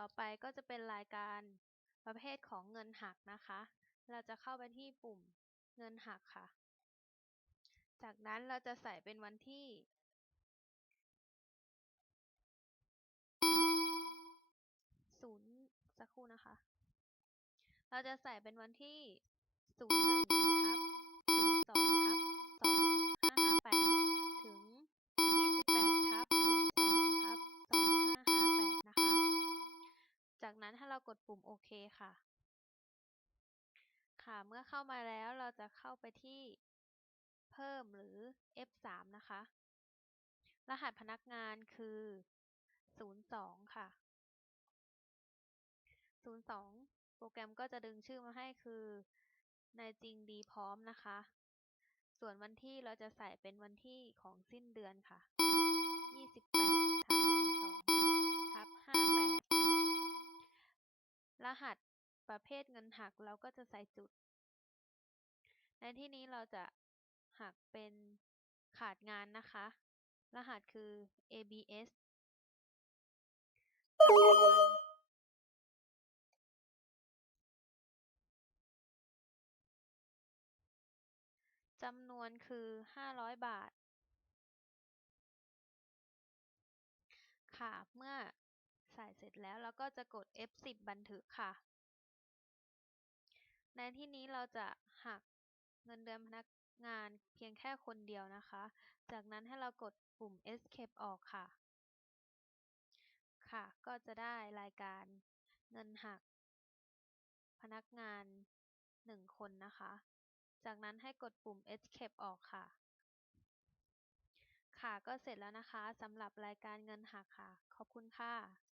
ต่อไปก็จะเป็นรายการประเภทของเงินหักนะคะ เราจะเข้าไปที่ปุ่มเงินหักค่ะ จากนั้นเราจะใส่เป็นวันที่ ศูนย์สักครู่นะคะ เราจะใส่เป็นวันที่01ทับ02 นั้นให้เรากดปุ่มโอเคค่ะ ค่ะ เมื่อเข้ามาแล้วเราจะเข้าไปที่เพิ่มหรือ F3 นะคะ รหัสพนักงานคือ 02 ค่ะ 02 โปรแกรมก็จะดึงชื่อมาให้คือนายจริงดีพร้อมนะคะ ส่วนวันที่เราจะใส่เป็นวันที่ของสิ้นเดือนค่ะ หัสประเภทเงินหักเราก็จะใส่จุด ในที่นี้เราจะหักเป็นขาดงานนะคะ รหัสคือ ABS จำนวนคือ 500 บาท ค่ะ เมื่อ ใส่เสร็จแล้วเราก็จะกด F10 บันทึกค่ะ ในที่นี้เราจะหักเงินเดือนพนักงานเพียงแค่คนเดียวนะคะ จากนั้นให้เรากดปุ่ม Escape ออกค่ะ ค่ะ ก็จะได้รายการเงินหัก พนักงาน 1 คนนะคะ จากนั้นให้กดปุ่ม Escape ออกค่ะ ค่ะ ก็เสร็จแล้วนะคะสำหรับรายการเงินหักค่ะ ขอบคุณค่ะ